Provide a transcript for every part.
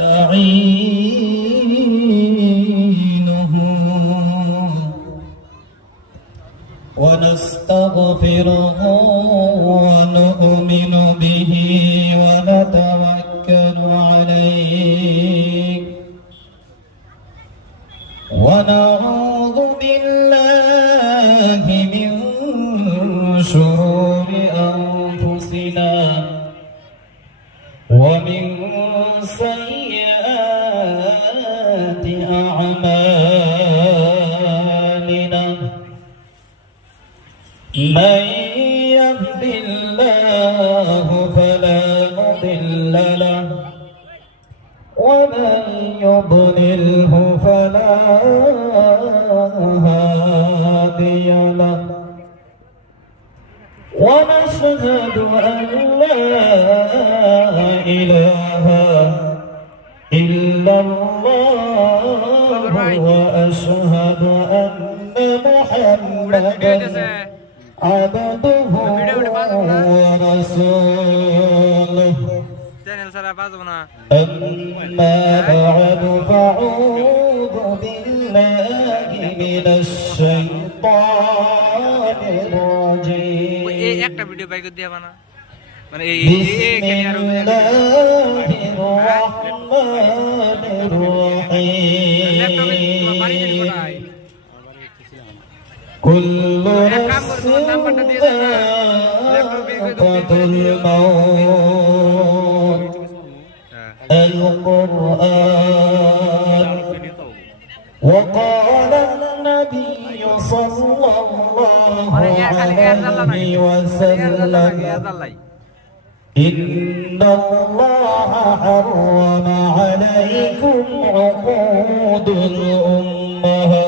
نستعينه ونستغفره ونؤمن به ونتوكل عليه ونعوذ بالله من شرور أنفسنا ومن سيئات أعمالنا من يهد الله فلا مضل له ومن يضلله فلا هادي له ونشهد أن لا إله إلا الله وأشهد أن محمدا عبده ورسوله أما بعد فأعوذ بالله من الشيطان الرجيم بسم الله الرحمن الرحيم كل نفس ذائقة الموت القرآن وقال النبي صلى الله عليه وسلم إن الله حرم عليكم عقود الأمهات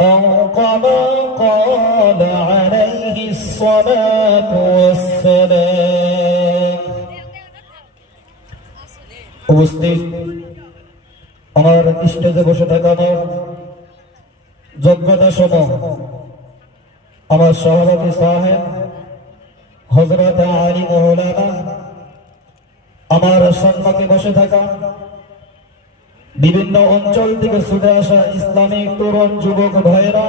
أو كما قال عليه الصلاة والسلام উপস্থিত আমার স্টেজে বসে থাকা আমার যোগ্যতা সমূহ আমার সভাপতি সাহেব হযরত আলী মাওলানা আমার সম্মুখে বসে থাকা বিভিন্ন অঞ্চল থেকে ছুটে আসা ইসলামিক তরুণ যুবক ভাইরা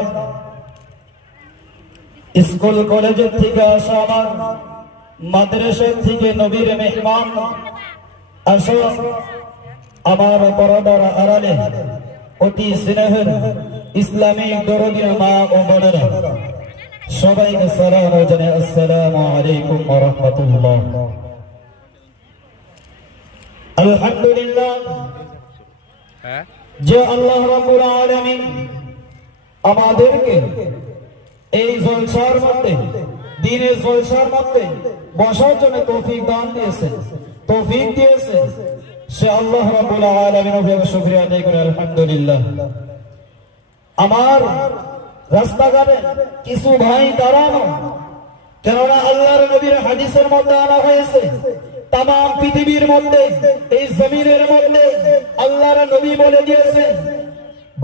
স্কুল কলেজের থেকে আসা আমার মাদ্রাসা থেকে নবীর মেহমান আসো আমার পরদার আড়ালে অতি স্নেহের ইসলামিক দরদীয় মা ও বোনেরা সবাইকে সালাম জানাই আসসালামু আলাইকুম ওয়া রাহমাতুল্লাহ। আলহামদুলিল্লাহ যে আল্লাহ রাব্বুল আলামিন আমাদেরকে এই জলসার মধ্যে দ্বীনের জলসার মধ্যে বসার জন্য তৌফিক দান দিয়েছেন, তৌফিক দিয়েছেন, সে আল্লাহ রাব্বুল আলামিনের শুকরিয়া আদায় করে আলহামদুলিল্লাহ। আমার রাস্তাঘাটে কিছু ভাই দাঁড়ানো, কেননা আল্লাহর নবীর হাদিসের মধ্যে আনা হয়েছে তাম পৃথিবীর মধ্যে এই জমিনের মধ্যে আল্লাহর নবী বলে দিয়েছেন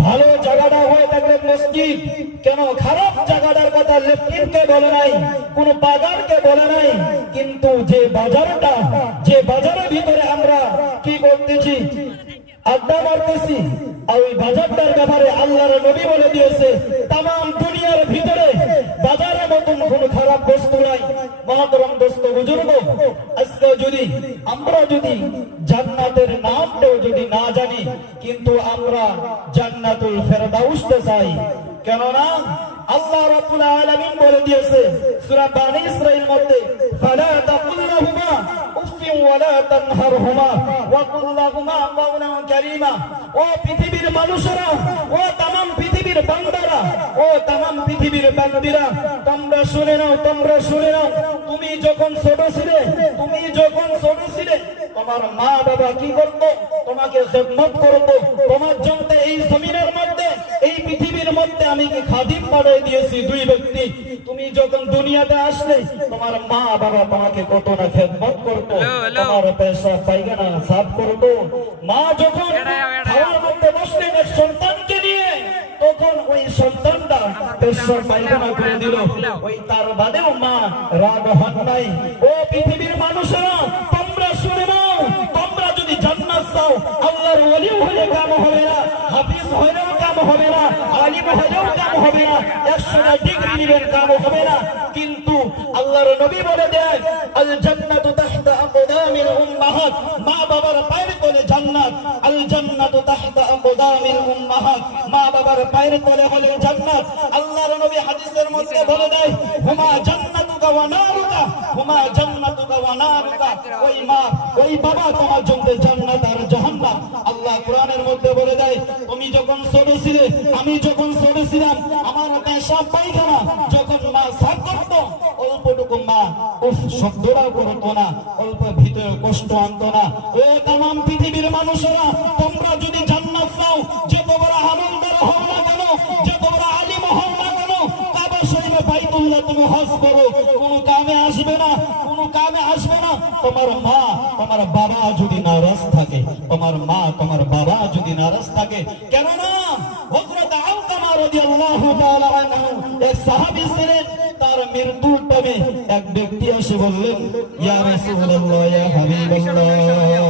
ভালো জায়গাটা হয়ে থাকলে মসজিদ, কেন খারাপ জায়গাটার কথা লেফটিনকে বলে নাই, কোন বাজারকে বলে নাই, কিন্তু যে বাজারটা, যে বাজারের ভিতরে আমরা কি করতেছি, আড্ডা মারতেছি, আর ওই বাজারটার ব্যাপারে আল্লাহর নবী বলে দিয়েছে তাম দুনিয়ার ভিতরে বাজারের মতন কোন খারাপ বস্তু নাই। মহতরম দোস্ত বুজুর্গ, আজকে যদি আমরা যদি জান্নাতের নামটাও যদি না জানি, কিন্তু আমরা জান্নাতুল ফেরদাউসতে চাই, কেননা আল্লাহ রাব্বুল আলামিন বলে দিয়েছে সূরা বানী ইসরাঈল মধ্যে ফালা তাকুল লাহুমা উফিন ওয়ালা তানহারহুমা ওয়া কুল লাহুমা কাওলান কারীমা। ও পৃথিবীর মানুষেরা, ও तमाम পৃথিবীর বান্দারা, ও तमाम পৃথিবীর বান্দিরা, তোমরা শুনে নাও, তোমরা শুনে নাও, তুমি যখন ছোট ছিলে, তুমি যখন ছোট ছিলে, তোমার মা বাবা কি করতো, তোমাকে খিদমত করতো, তোমার জন্য এই জমিনের মধ্যে এই পৃথিবীর মধ্যে আমি কি খাদিম বানিয়ে দিয়েছি দুই ব্যক্তি। তুমি যখন দুনিয়াতে আসলে তোমার মা বাবা তোমাকে কত না খিদমত করতো, তোমার পেশা পায়খানা সাফ করতো। মা যখন খাওয়ার মধ্যে বসলেন এক সন্তানকে নিয়ে, তখন ওই সন্তানটা পেশা পায়খানা করে দিল, ওই তার বাদেও মা রাগ হন নাই। ও পৃথিবীর মানুষেরা, তোমরা শুনে নাও, 100টা ডিগ্রি নিবেন কাম হবে না। কিন্তু আল্লাহর নবী বলে দেন আল জান্নাতু তাহতা আকদামিল উম্মাহাত, মা বাবার পায়ের তলে জান্নাত। আল জান্নাতু তাহতা আকদামিল উম্মাহাত, মা বাবার পায়ের তলে হলো জান্নাত। আল্লাহর নবী হাদিসের মধ্যে বলে দেয় হুমা জান্নাতুকা ওয়া নারুকা, হুমা জান্নাতুকা ওয়া নারুকা, ওই মা ওই বাবা তোমার জন্য জান্নাত আর জাহান্নাম। আল্লাহ কোরআনের মধ্যে বলে দেয় তুমি যখন ছোট ছিলে, আমি যখন ছোট ছিলাম, আমার পেশাব পায়খানা যখন মা সাফ করতো, অল্পটুকু মা উফ শব্দটাও করতো না, অল্প ভিতরে কষ্ট আনতো না। ও তামাম পৃথিবীর মানুষেরা, তোমরা যদি জান্নাত চাও, যত বড় আমলদার হও না কেন, যত বড় আলিম হও না কেন, কাবা শরীফে বাইতুল্লাহ তুমি হজ করো, কোনো কামে আসবে না, কোনো কামে আসবে না। তোমার মা তোমার বাবা যদি নারাজ থাকে, তোমার মা তোমার বাবা যদি নারাজ থাকে, কেননা হযরত আলকামা রাদিয়াল্লাহু তাআলা আনহু এক সাহাবী ছিলেন, তার মৃত্যুর টাইমে এক ব্যক্তি এসে বললেন ইয়া রাসূলুল্লাহ ইয়া হাবিবাল্লাহ,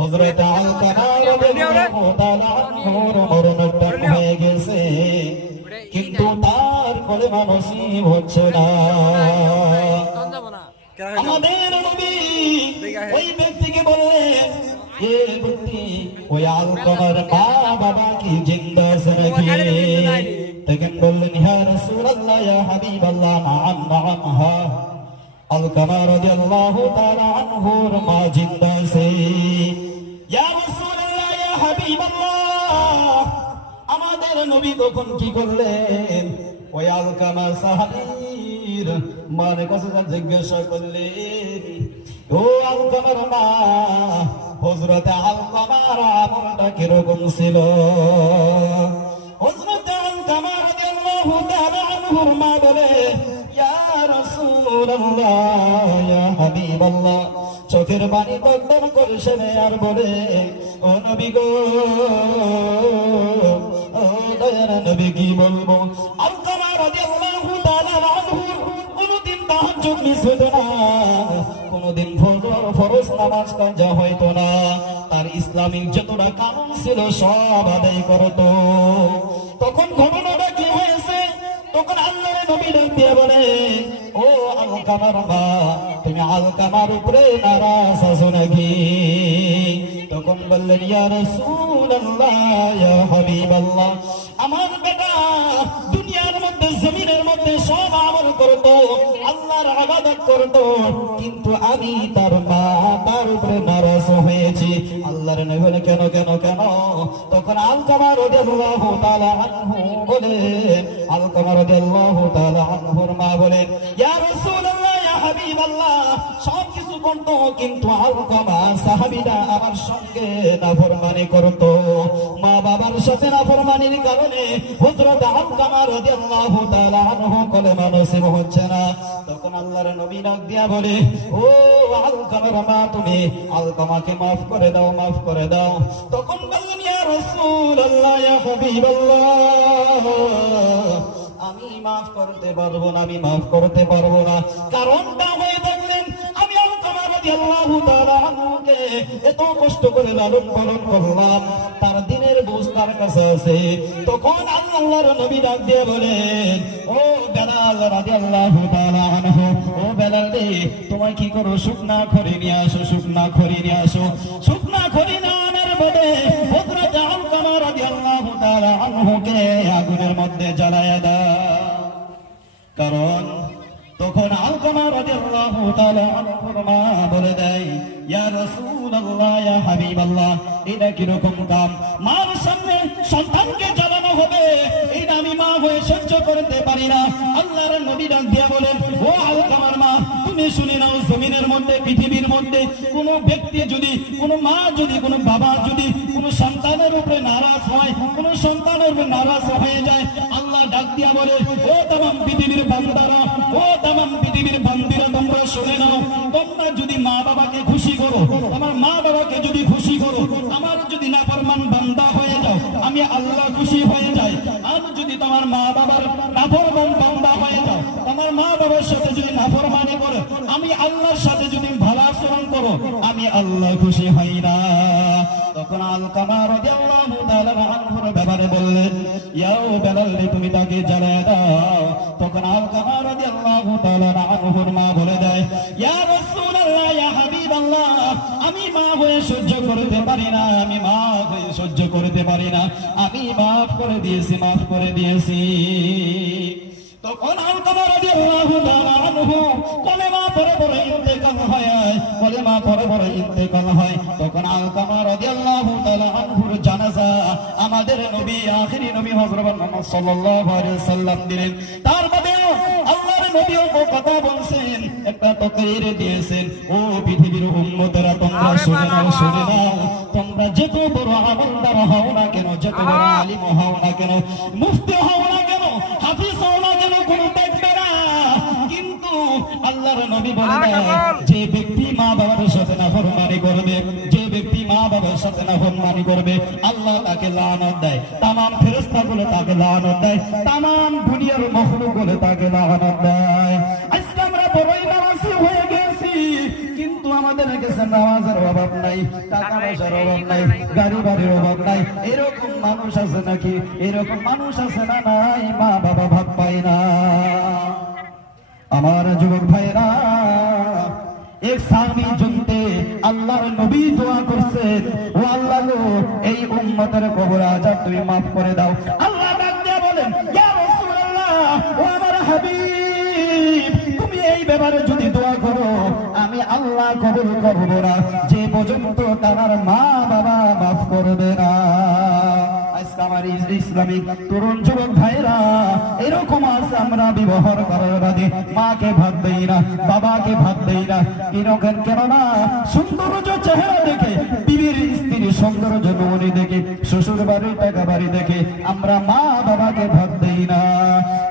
হযরত আলকামা রাদিয়াল্লাহু তাআলা আনহুর মরণোত্তর হয়ে গেছে, কিন্তু তার কলেমা নসিব হচ্ছে না। আমাদের নবী ওই ব্যক্তিকে বললেন এ ব্যক্তি ওই আলকামার মা বাবা কি জিন্দা আছে নাকি? তখন বললেন ইয়া রাসূলুল্লাহ ইয়া হাবিবাল্লাহ নাআম নাআম হা, আলকামা রাদিয়াল্লাহু তাআলা আনহুর মা জিন্দা আছে। ইয়া রাসূলুল্লাহ ইয়া হাবিবাল্লাহ, আমাদের নবী তখন কি করলেন ওই আলকামা সাহাবীর মার কাছে জিজ্ঞাসা করলেন ও আলকামার মা, হযরত আলকামার আমলটা কিরকম ছিল? হযরত আলকামা রাদিয়াল্লাহু তাআলা আনহুর মা বলে ইয়া রাসূলুল্লাহ ইয়া হাবিবাল্লাহ, চোখের পানি বন্ধ করেছেন আর বলে ও নবী গো, ও দয়ার নবী কি বলবো? আলকামা রাদিয়াল্লাহু তাআলা আনহু কোনদিন তাহাজ্জুদ মিস হতো না, কোনদিন ফরজ নামাজ কাজা হইতো না, তার ইসলামিক যতটা কানুন ছিল সব আদায় করত। তখন ঘটনাটা কি হয়েছে? তখন আল্লাহর নবী ডাক দিয়ে বলে ও আলকামার মা, তুমি আলকামার উপরে নারাজ আছো নাকি? তখন বললেন ইয়া রাসূলুল্লাহ ইয়া হাবিবাল্লাহ, আমার বেটা দুনিয়ার মধ্যে জমিনের মধ্যে সব আমল করত, আল্লাহর ইবাদত করত, কিন্তু আমি তার মা তার উপরে নারাজ হয়েছি। আল্লাহর নবী বলে কেন কেন কেন? তখন আলকামা রাদিয়াল্লাহু তাআলা আনহু বলে, আলকামা রাদিয়াল্লাহু তাআলা আনহুর মা বলে ইয়া রাসূলুল্লাহ ইয়া হাবিবাল্লাহ, সব কিছু করত, কিন্তু আলকামা সাহাবীরা আমার সঙ্গে নাফরমানি করত। মা বাবার সাথে নাফরমানির কারণে হযরত আলকামা রাদিয়াল্লাহু তাআলা আনহু কলেমা নসিব হচ্ছে না। তখন আল্লাহর নবী ডাক দিয়া বলে ও আলকামার মা, তুমি আলকামাকে maaf করে দাও, maaf করে দাও। তখন বললেন ইয়া রাসূলুল্লাহ ইয়া হাবিবাল্লাহ, আমি maaf করতে পারবো না, আমি maaf করতে পারবো না। কারণটা হয়ে দেখলেন আমি আলকামা রাদিয়াল্লাহু তাআলা আনহুকে এত কষ্ট করে লালন পালন করলাম, তার দিনের বোঝ তার কাছে আছে। তখন আল্লাহর নবী ডাক দিয়ে বলেন ও বেলাল রাদিয়াল্লাহু তাআলা আনহু, ও বেলাল রে, তোমায় কি করো? শুকনা খড়ি নিয়ে আসো, শুকনা খড়ি নিয়ে আসো। শুকনা খড়ি না আনার বলে হযরত আলকামা রাদিয়াল্লাহু তাআলা আনহুকে আগুনের মধ্যে জ্বালায়া দাও। কারণ তখন আলকামা রাদিয়াল্লাহু তাআলা আনহুর মা বলে দেয় ইয়া রাসূলুল্লাহ ইয়া হাবিবাল্লাহ, এটা কি রকম কাম? মার সামনে সন্তানকে জ্বালানো হবে, এটা আমি মা হয়ে সহ্য করতে পারি না। আল্লাহর নবী ডাক দিয়া বলেন ও আলকামার মা, তুমি শুনে নাও, জমিনের মধ্যে পৃথিবীর মধ্যে কোনো ব্যক্তি যদি, কোনো মা যদি, কোনো বাবা যদি কোনো সন্তানের উপরে নারাজ হয়, কোনো সন্তানের উপরে নারাজ হয়ে যায়, আল্লাহ ডাক দিয়া বলে ও তামাম পৃথিবীর বান্দারা, ও তামাম পৃথিবীর বান্দিরা, তোমরা শুনে নাও, তোমরা যদি মা বাবাকে খুশি করো, আমার মা বাবাকে যদি খুশি করো, আমার যদি নাফরমান বান্দা হয়ে যাও, আমি আল্লাহ খুশি হয়ে যাই। আর যদি তোমার মা বাবার নাফরমান বান্দা হয়ে যাও, তোমার মা বাবার সাথে যদি নাফরমানি করো, আমি আল্লাহর সাথে যদি ভালো আচরণ করো, আমি আল্লাহ খুশি হই না। তখন আলকামা রাদিয়াল্লাহু তাআলা আনহুর ব্যাপারে বললেন, ইয়া বেলাল, তুমি তাকে জ্বালায় দাও। তখন আলকামা রাদিয়াল্লাহু তাআলা আনহুর মা বলে দেয়, ইয়া রাসূলুল্লাহ, ইয়া হাবিবাল্লাহ, আমি মা হয়ে সহ্য করতে পারি না, আমি মা হয়ে সহ্য করতে পারি না, আমি মাফ করে দিয়েছি, মাফ করে দিয়েছি। তখন আলকামা রাদিয়াল্লাহু তাআলা আনহু কলেমা পড়ে পড়ে ইন্তেকাল হয়, কলেমা পড়ে পড়ে ইন্তেকাল হয়। তখন আলকামা রাদিয়াল্লাহু তাআলা আনহুর জানাজা আমাদের নবী, আখিরি নবী হযরত মুহাম্মদ সাল্লাল্লাহু আলাইহি ওয়াসাল্লাম দিলেন। তার মধ্যেও আল্লাহর নবীও কথা বলছেন, একটা তাকরীর দিয়েছেন, ও পৃথিবীর উম্মতেরা, তোমরা শুনে নাও, শুনে নাও, তোমরা যত বড় আমলদার হও না কেন, যত বড় আলিম হও না কেন, মুফতি হও না কেন, হাফিজ হও না কেন, কোনো দেখবে না। কিন্তু আল্লাহর নবী বলে দেয়, যে ব্যক্তি মা বাবার সাথে নাফরমানি করবে, যে ব্যক্তি মা বাবার সাথে নাফরমানি করবে, আল্লাহ তাকে লানত দেয়, তামাম ফেরেশতাগুলো তাকে লানত দেয়, তামাম দুনিয়ার মাখলুকগুলো তাকে লানত দেয়। আজকে আমরা বড়ই নামাজি হয়ে গেছি, কিন্তু আমাদের কাছে নামাজের অভাব নাই, টাকা পয়সার অভাব নাই, গাড়ি বাড়ির অভাব নাই। এরকম মানুষ আছে নাকি? এরকম মানুষ আছে না? নাই। মা বাবা ভাব পায় না। আমার যুবক ভাইরা, এক সাহাবী জনতে আল্লাহর নবী দোয়া করছেন, ও আল্লাহ গো, এই উম্মতের কবর আযাব তুমি maaf করে দাও। আল্লাহ ডাক দিয়ে বলেন, ইয়া রাসূলুল্লাহ, ও আমার হাবিব, তুমি এই ব্যাপারে যদি দোয়া করো, আমি আল্লাহ কবুল করব না, যে পর্যন্ত তার মা বাবা maaf করবে না। আজকে আমার ইসলামিক তরুণ যুবক ভাইরা এরকম আছে, আমরা ব্যবহার করার বাদে মাকে ভাত দেই না, বাবাকে ভাত দেই না। কেননা সৌন্দর্য চেহারা দেখে, বিবির স্ত্রীর সৌন্দর্য নমুনি দেখে, শ্বশুর বাড়ির টাকা বাড়ি দেখে আমরা মা বাবাকে ভাত দেই না।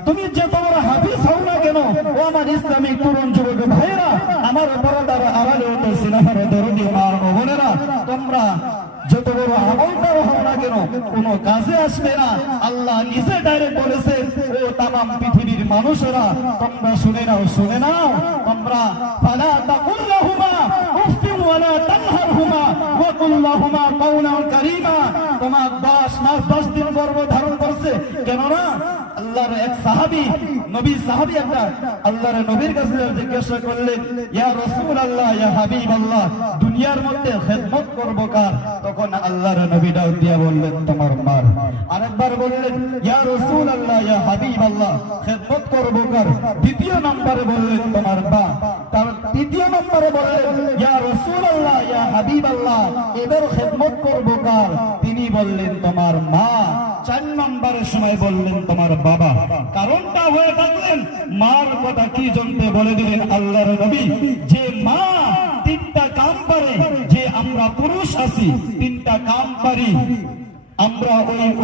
তুমি যে তোমার হাফিজ হও না কেন, ও আমার ইসলামিক তরুণ যুবক ভাইরা, আমার পরদার আড়ালে হতো সিনেমার দরদি মা ও বোনেরা, তোমরা যত বড় আমলদার হও না কেন, কোনো কাজে আসবে না। আল্লাহ নিজে ডাইরেক্ট বলেছেন, ও তামাম পৃথিবীর মানুষেরা, তোমরা শুনে নাও, শুনে নাও, তোমরা ফালা তাকুল লাহুমা উফফিন ওয়ালা তানহারহুমা ওয়া কুল লাহুমা কাওলান কারীমা। তোমার 10 মাস 10 দিন গর্ভ ধারণ করছে, কেন না? আল্লাহর এক সাহাবী, নবী সাহাবী একটা আল্লাহর নবীর কাছে জিজ্ঞাসা করলেন, ইয়া রাসূলুল্লাহ, ইয়া হাবিবাল্লাহ, দুনিয়ার মধ্যে খেদমত করব কার? তখন আল্লাহর নবী ডাক দিয়া বললেন, তোমার মার। আরেকবার বললেন, ইয়া রাসূলুল্লাহ, ইয়া হাবিবাল্লাহ, খেদমত করব কার? দ্বিতীয় নম্বরে বললেন, তোমার মা। তার তৃতীয় নম্বরে বললেন, ইয়া রাসূলুল্লাহ, ইয়া হাবিবাল্লাহ, এবার খেদমত করব কার? তিনি বললেন, তোমার মা। 4 নম্বরের সময় বললেন, তোমার বাবা। কারণটা হয়ে থাকলেন, মার কথা কি জানতে বলে দিলেন আল্লাহর নবী, যে মা 3টা কাম পারে, যে আমরা পুরুষ আছি 3টা কাম পারি, আমরা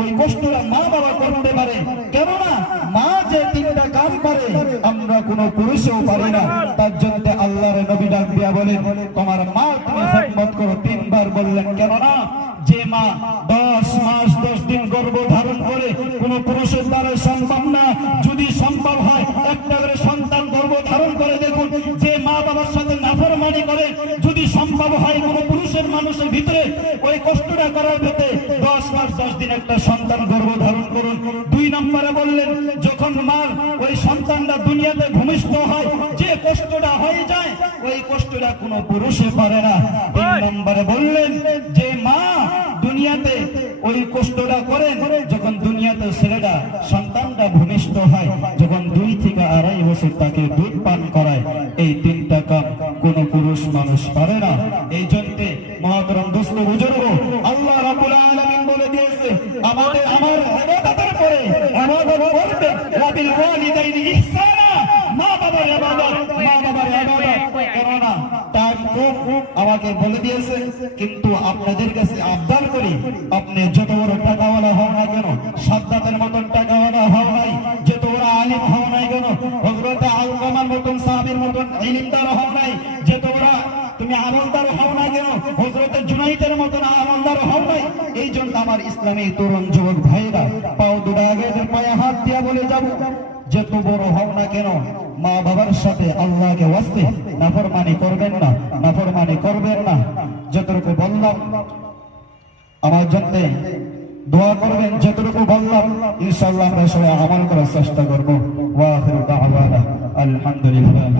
ওই কষ্টটা মা বাবা করতে পারে। কেননা মা যে 3টা কাম পারে, আমরা কোনো পুরুষও পারি না। তার জন্য আল্লাহর নবী ডাক দিয়া বলেন, তোমার মা তুমি খেদমত করো। 3 বার বললেন, কেননা যে মা 10 মাস 10 দিন গর্ভ ধারণ করে, কোন পুরুষের দ্বারা সম্ভব না। যদি সম্ভব হয়, একটা করে সন্তান গর্ভ ধারণ করে দেখুন, যে মা বাবার সাথে নাফরমানি করে, যদি সম্ভব হয় কোন পুরুষের মানুষের ভিতরে ওই কষ্টটা করার ভিতরে 10 মাস 10 দিন একটা সন্তান গর্ভ ধারণ করুন। 2 নম্বরে বললেন, যখন মার ওই সন্তানটা দুনিয়াতে ভূমিষ্ঠ হয়, যে কষ্টটা হয়ে যায়, ওই কষ্টটা কোনো পুরুষে পারে না। 3 নম্বরে বললেন, যে মা দুনিয়াতে ওই কষ্টটা করেন, যখন দুনিয়াতে ছেলেটা সন্তানটা ভূমিষ্ঠ হয়, যখন 2 থেকে 2.5 বছর তাকে দুধ পান করায়, এই 3টা কাম কোন পুরুষ মানুষ পারে না। এই জন্য মহতরম দোস্ত বুজুর্গ, আল্লাহ রাব্বুল আলামিন বলে দিয়েছে, আমার ইবাদতের পরে ইবাদত করবে, ওয়াবিল ওয়ালিদাইনি ইহসানা, মা বাবার ইবাদত, মা বাবার ইবাদত করো না। আমাকে বলে দিয়েছে, কিন্তু আপনাদের কাছে আবদার করি, আপনি যত বড় টাকাওয়ালা হও না কেন, সাদ্দাতের মতন টাকাওয়ালা হও নাই, যত বড় আলিম হও নাই কেন, হযরত আলকামার মতন সাহাবীর মতন ইলমদার হও নাই, যত বড় তুমি আমলদার হও না কেন, হযরত জুনাইদের মতন আমলদার হও নাই। এই জন্য আমার ইসলামী তরুণ যুবক ভাইরা, পাও দুটো আগে পায়ে হাত দিয়া বলে যাব, যত বড় হও না কেন, মা বাবার সাথে আল্লাহকে ওয়াস্তে নাফরমানি করবেন না, নাফরমানি করবেন না। যতটুকু বললাম আমার জন্য দোয়া করবেন। যতটুকু বললাম ইনশাআল্লাহ আমরা সবাই আমল করার চেষ্টা করব। ওয়া আখিরু দাওয়ানা আলহামদুলিল্লাহ।